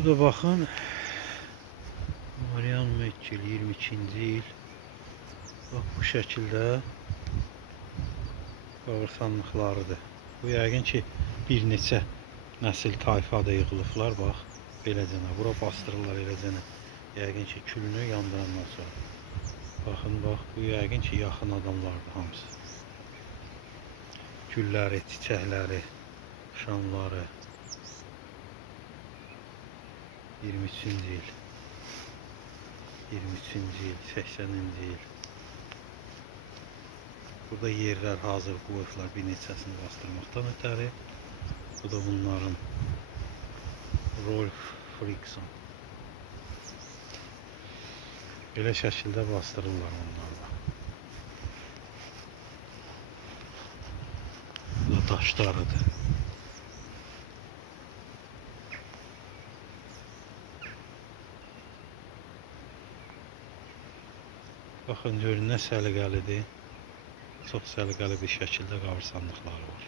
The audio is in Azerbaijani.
Bu da baxın Marian Meçil 22-ci il. Bax bu şəkildə bağırsanlıqlarıdır. Bu yəqin ki bir neçə nəsil tayfada yığılıblar. Bax beləcənə bura bastırırlar eləcənə. Yəqin ki külünü yandırandan sonra. Baxın bax bu yəqin ki yaxın adamlardır hamısı. Gülləri, çiçəkləri, şamları. 23-cü il. 23-cü il, 80-ci il. Burada yerler hazır qoyublar bir neçəsini bastırmaqdan ötəri. Bu da bunların Rolf Frickson. Belə şəkildə bastırırlar onlarla. Bu da daşlarıdır. Baxın görün nə səliqəlidir. Çox səliqəli bir şəkildə qabırsanlıqları var.